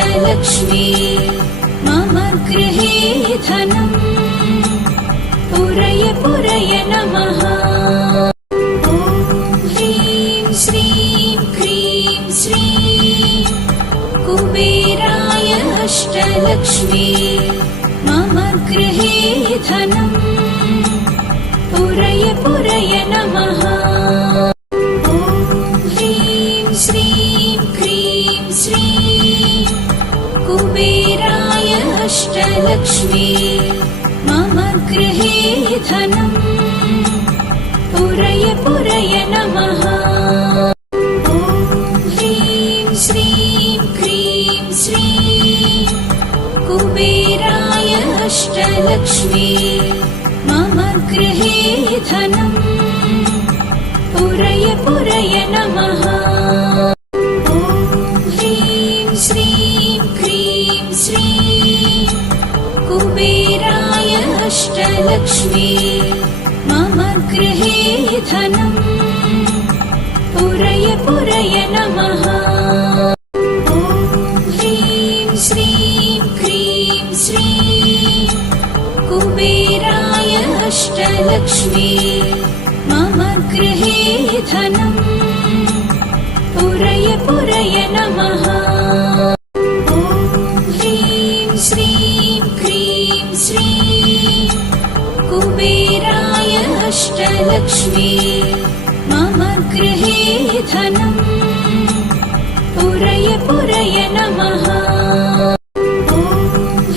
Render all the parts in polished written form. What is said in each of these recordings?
अष्टलक्ष्मी मम गृहे धनम् पुरय पुरय नमः। ॐ ह्रीं श्रीं क्रीं श्रीं कुबेराय अष्टलक्ष्मी मम गृहे धनम् पुरय पुरय नमः। ॐ ह्रीं श्रीं क्रीं श्रीं कुबेराय अष्टलक्ष्मी मम गृहे धनम् पुरय पुरय नमः। ॐ ह्रीं श्रीं क्रीं श्रीं कुबेराय अष्टलक्ष्मी मम गृहे धनम् पुरय पुरय नमः। ॐ ह्रीं श्रीं क्रीं श्रीं कुबेराय अष्टलक्ष्मी मम गृहे धनम् पुरय पुरय नमः। ॐ ह्रीं श्रीं क्रीं श्रीं कुबेराय अष्टलक्ष्मी मम गृहे धनम् पुरय पुरय नमः। ॐ ह्रीं श्रीं क्रीं श्रीं कुबेराय अष्टलक्ष्मी मम गृहे धनम् पुरय पुरय नमः। ॐ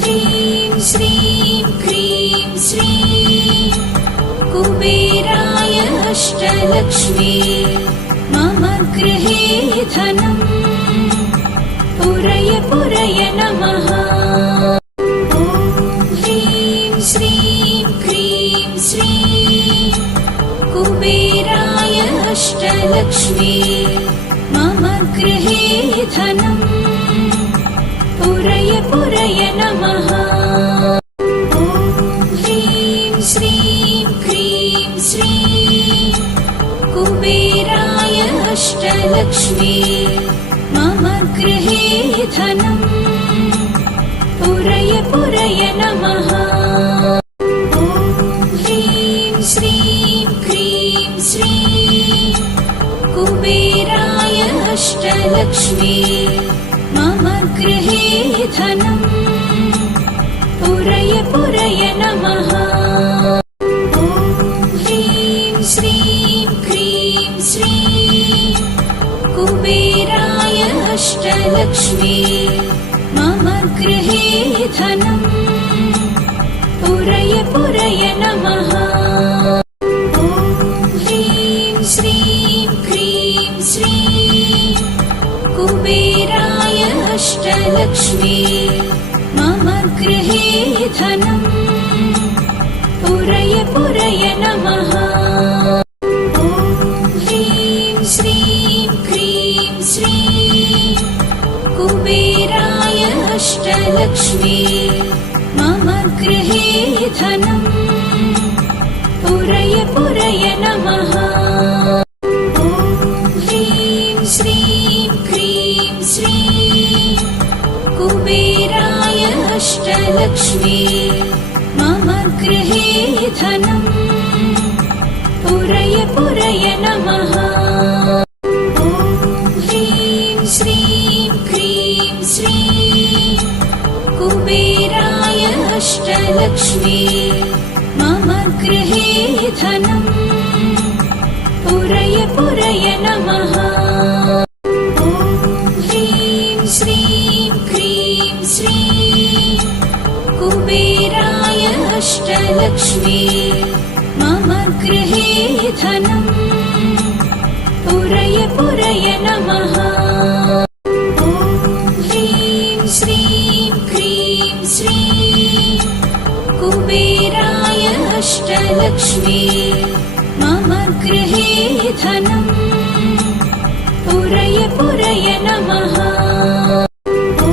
ह्रीं श्रीं क्रीं श्रीं कुबेराय अष्टलक्ष्मी मम गृहे धनम् पुरय पुरय नमः। ॐ ह्रीं श्रीं क्रीं श्रीं कुबेराय अष्टलक्ष्मी मम गृहे धनम् पुरय पुरय नमः। ॐ ह्रीं श्रीं क्रीं श्रीं कुबेराय अष्टलक्ष्मी मम गृहे धनम् पुरय पुरय नमः। ॐ ह्रीं श्रीं क्रीं श्रीं कुबेराय अष्टलक्ष्मी मम गृहे धनम् पुरय पुरय नमः। ॐ ह्रीं श्रीं क्रीं श्रीं कुबेराय अष्टलक्ष्मी मम गृहे धनम् पुरय पुरय नमः। ॐ ह्रीं श्रीं क्रीं श्रीं कुबेराय अष्टलक्ष्मी मम गृहे धनम् पुरय पुरय नमः। ॐ ह्रीं श्रीं क्रीं श्रीं कुबेराय अष्टलक्ष्मी मम गृहे धनम् पुरय पुरय नमः। ॐ ह्रीं श्रीं क्रीं श्रीं कुबेराय अष्टलक्ष्मी मम गृहे धनम् पुरय पुरय नमः। ॐ ह्रीं श्रीं क्रीं श्रीं कुबेराय अष्टलक्ष्मी मम गृहे धनम् पुरय पुरय नमः। ॐ ह्रीं श्रीं क्रीं श्रीं कुबेराय अष्टलक्ष्मी मम गृहे धनम् पुरय पुरय नमः। ॐ ह्रीं श्रीं क्रीं श्रीं कुबेराय अष्टलक्ष्मी मम गृहे धनम् पुरय पुरय नमः। ॐ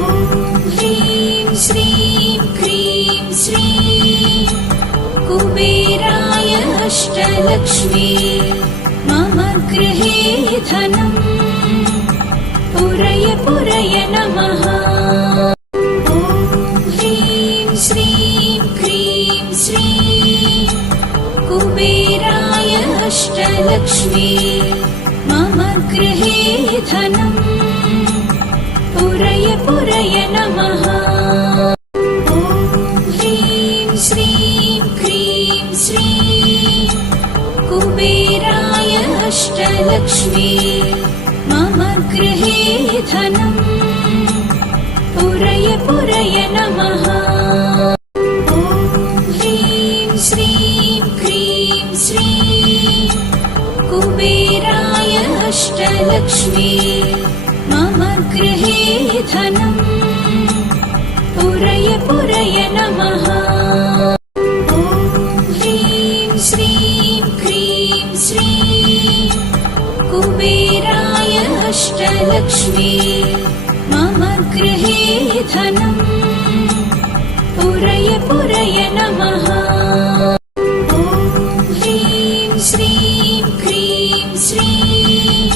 ह्रीं श्रीं क्रीं श्रीं कुबेराय अष्टलक्ष्मी मम गृहे धनम् पुरय पुरय नमः। ॐ ह्रीं श्रीं क्रीं श्रीं कुबेराय अष्टलक्ष्मी मम गृहे धनम् पुरय पुरय नमः। ॐ ह्रीं श्रीं क्रीं श्रीं कुबेराय अष्टलक्ष्मी मम गृहे धनम् पुरय पुरय नमः। ॐ ह्रीं श्रीं क्रीं श्रीं कुबेराय अष्टलक्ष्मी मम गृहे धनम् पुरय पुरय नमः। ॐ ह्रीं श्रीं क्रीं श्रीं कुबेराय अष्टलक्ष्मी मम गृहे धनम् पुरय पुरय नमः। ॐ ह्रीं श्रीं क्रीं श्रीं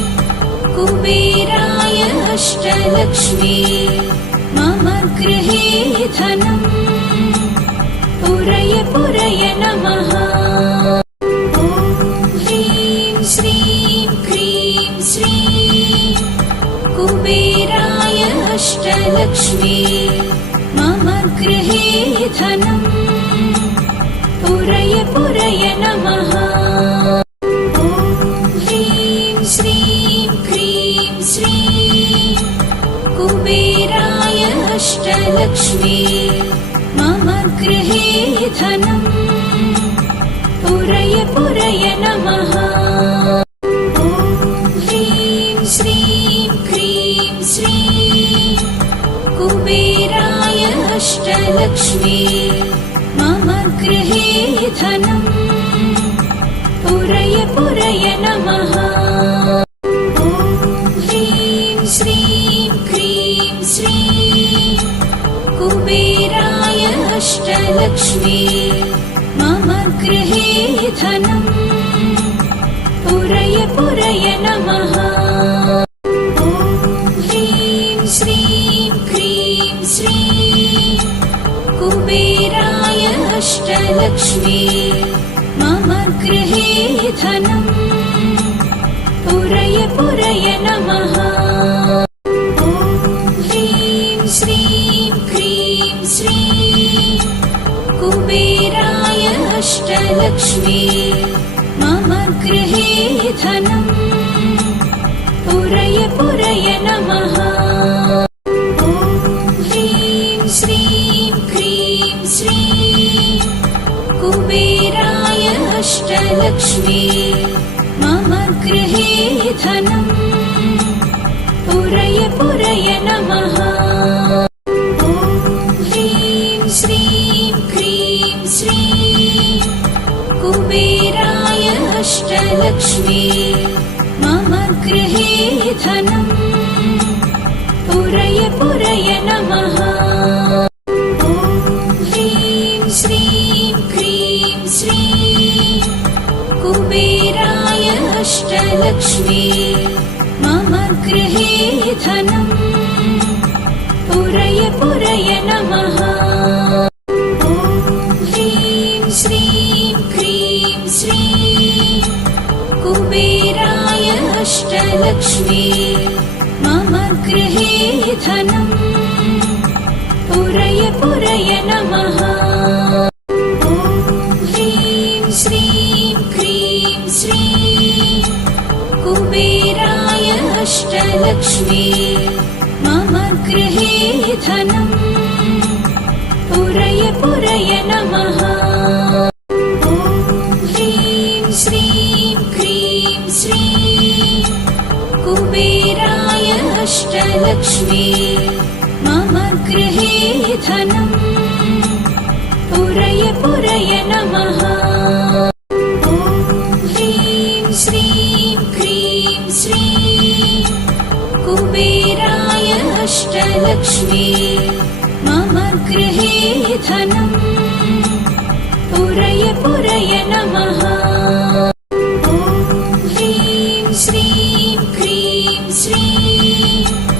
कुबेराय अष्टलक्ष्मी मम गृहे धनम् पुरय पुरय नमः। ॐ ह्रीं श्रीं क्रीं श्रीं कुबेराय अष्टलक्ष्मी मम गृहे धनम् पुरय पुरय नमः। ॐ ह्रीं श्रीं क्रीं श्रीं कुबेराय अष्टलक्ष्मी मम गृहे धनम् पुरय पुरय नमः। ॐ ह्रीं श्रीं क्रीं श्रीं कुबेराय अष्टलक्ष्मी मम गृहे धनम् पुरय पुरय नमः। ॐ ह्रीं श्रीं क्रीं श्रीं कुबेराय अष्टलक्ष्मी मम गृहे धनम् पुरय पुरय नमः। ॐ ह्रीं श्रीं क्रीं श्रीं कुबेराय अष्टलक्ष्मी मम गृहे धनम् पुरय पुरय नमः। ॐ ह्रीं श्रीं क्रीं श्रीं कुबेराय अष्टलक्ष्मी मम गृहे धनम् पुरय पुरय नमः। ॐ ह्रीं श्रीं क्रीं श्रीं कुबेराय अष्टलक्ष्मी मम गृहे धनम् पुरय पुरय नमः। ॐ ह्रीं श्रीं क्रीं श्रीं कुबेराय अष्टलक्ष्मी मम गृहे धनम् पुरय पुरय नमः। ॐ ह्रीं श्रीं क्रीं श्रीं कुबेराय अष्टलक्ष्मी मम गृहे धनम् पुरय पुरय नमः। ॐ ह्रीं श्रीं क्रीं श्रीं कुबेराय अष्टलक्ष्मी मम गृहे धनम् पुरय पुरय नमः। ॐ ह्रीं श्रीं क्रीं श्रीं कुबेराय अष्टलक्ष्मी मम गृहे धनम् पुरय पुरय नमः। ॐ ह्रीं श्रीं क्रीं श्रीं कुबेराय अष्टलक्ष्मी मम गृहे धनम् पुरय पुरय नमः। ॐ ह्रीं श्रीं क्रीं श्रीं कुबेराय अष्टलक्ष्मी मम गृहे धनम् पुरय पुरय नमः। ॐ ह्रीं श्रीं क्रीं श्रीं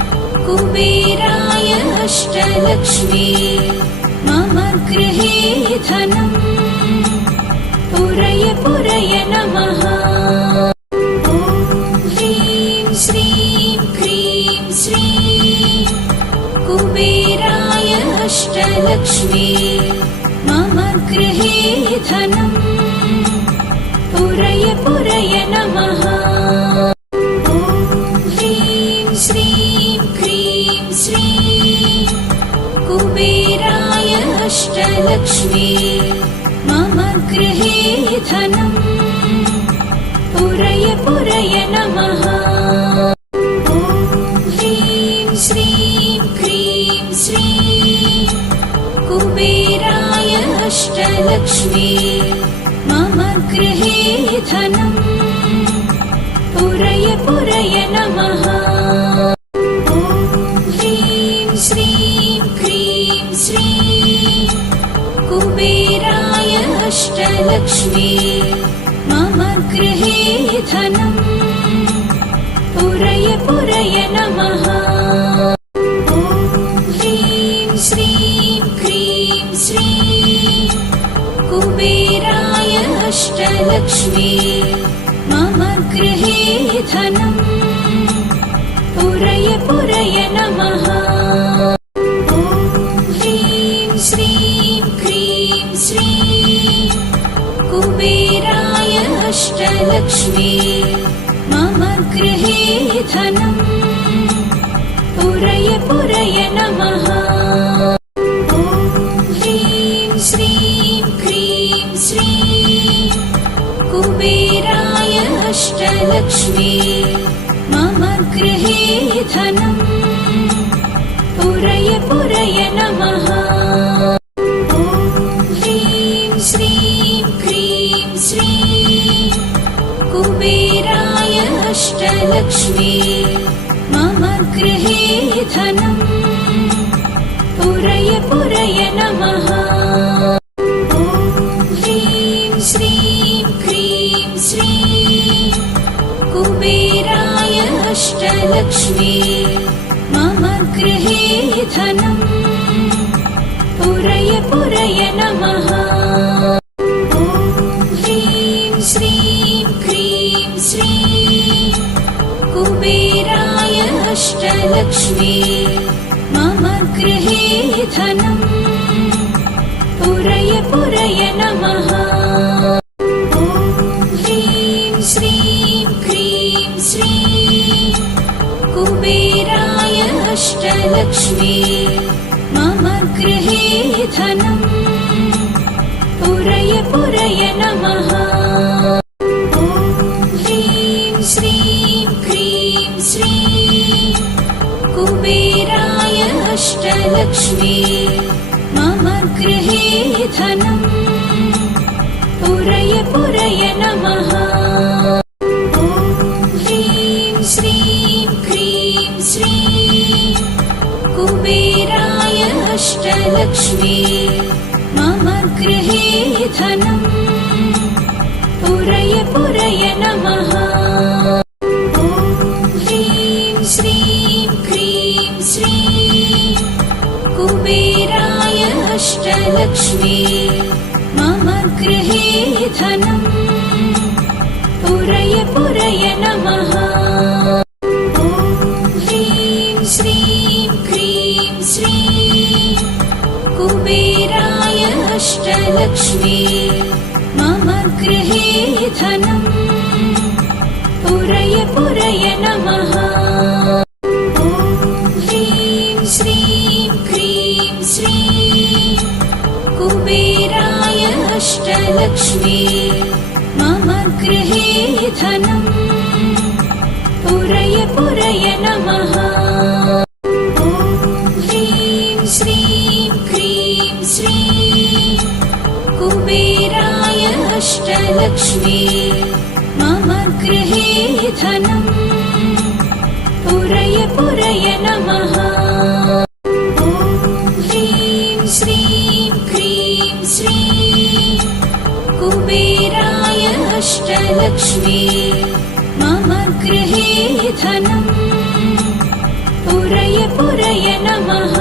अष्टलक्ष्मी मम गृहे धनम् पुरय पुरय नमः। ॐ ह्रीं श्रीं क्रीं श्रीं कुबेराय अष्टलक्ष्मी मम गृहे धनम् पुरय पुरय नमः। ॐ ह्रीं श्रीं क्रीं श्रीं कुबेराय अष्टलक्ष्मी मम गृहे धनम् पुरय पुरय नमः। ॐ ह्रीं श्रीं क्रीं श्रीं कुबेराय अष्टलक्ष्मी मम गृहे धनम् पुरय पुरय नमः। ॐ ह्रीं श्रीं क्रीं श्रीं कुबेराय अष्टलक्ष्मी मम गृहे धनम् पुरय पुरय नमः। ॐ ह्रीं श्रीं क्रीं श्रीं कुबेराय अष्टलक्ष्मी मम गृहे धनम् पुरय पुरय नमः। ॐ ह्रीं श्रीं क्रीं श्रीं कुबेराय अष्टलक्ष्मी मम गृहे धनम् पुरय पुरय नमः। ॐ ह्रीं श्रीं क्रीं श्रीं कुबेराय अष्टलक्ष्मी मम गृहे धनम् पुरय पुरय नमः। ॐ ह्रीं श्रीं क्रीं श्रीं कुबेराय अष्टलक्ष्मी मम गृहे धनम् पुरय पुरय नमः। ॐ ह्रीं श्रीं क्रीं श्रीं कुबेराय अष्टलक्ष्मी मम गृहे धनम् पुरय पुरय नमः। ॐ ह्रीं श्रीं क्रीं श्रीं कुबेराय अष्टलक्ष्मी मम गृहे धनम् पुरय पुरय नमः। ॐ ह्रीं श्रीं क्रीं श्रीं कुबेराय अष्टलक्ष्मी मम गृहे धनम् पुरय पुरय नमः। ॐ ह्रीं श्रीं क्रीं श्रीं कुबेराय अष्टलक्ष्मी मम गृहे धनम् पुरय पुरय नमः। ॐ ह्रीं श्रीं क्रीं श्रीं कुबेराय अष्टलक्ष्मी मम गृहे धनम् पुरय पुरय नमः। ॐ ह्रीं श्रीं क्रीं श्रीं कुबेराय अष्टलक्ष्मी मम गृहे धनम् पुरय पुरय नमः। ॐ ह्रीं श्रीं क्रीं श्रीं कुबेराय अष्टलक्ष्मी मम गृहे धनम् पुरय पुरय नमः। ॐ ह्रीं श्रीं क्रीं श्रीं कुबेराय अष्टलक्ष्मी मम गृहे धनम् पुरय पुरय नमः। ॐ ह्रीं श्रीं क्रीं श्रीं कुबेराय अष्टलक्ष्मी मम गृहे धनम् पुरय पुरय नमः। ॐ ह्रीं श्रीं क्रीं श्रीं कुबेराय अष्टलक्ष्मी मम गृहे धनम् पुरय पुरय नमः।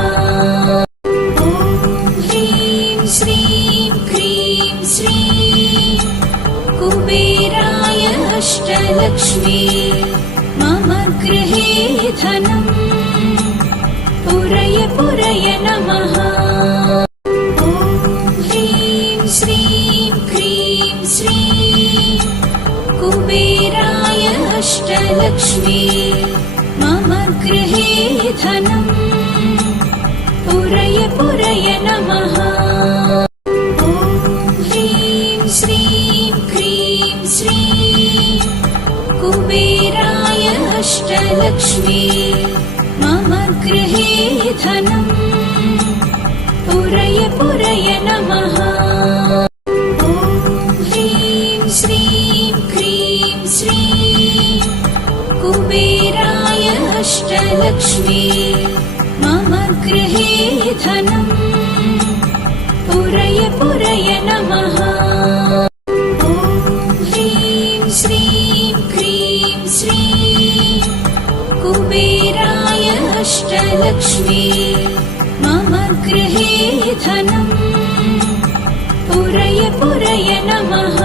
अष्टलक्ष्मी मम गृहे धनम् पुरय पुरय नमः। ॐ ह्रीं श्रीं क्रीं श्रीं कुबेराय अष्टलक्ष्मी मम गृहे धनम् पुरय पुरय नमः। ॐ ह्रीं श्रीं क्रीं श्रीं कुबेराय अष्टलक्ष्मी मम गृहे धनम् पुरय पुरय नमः। ॐ ह्रीं श्रीं क्रीं श्रीं कुबेराय अष्टलक्ष्मी मम गृहे धनम् पुरय पुरय नमः। ॐ ह्रीं श्रीं क्रीं श्रीं कुबेराय अष्टलक्ष्मी मम गृहे धनम् पुरय पुरय नमः।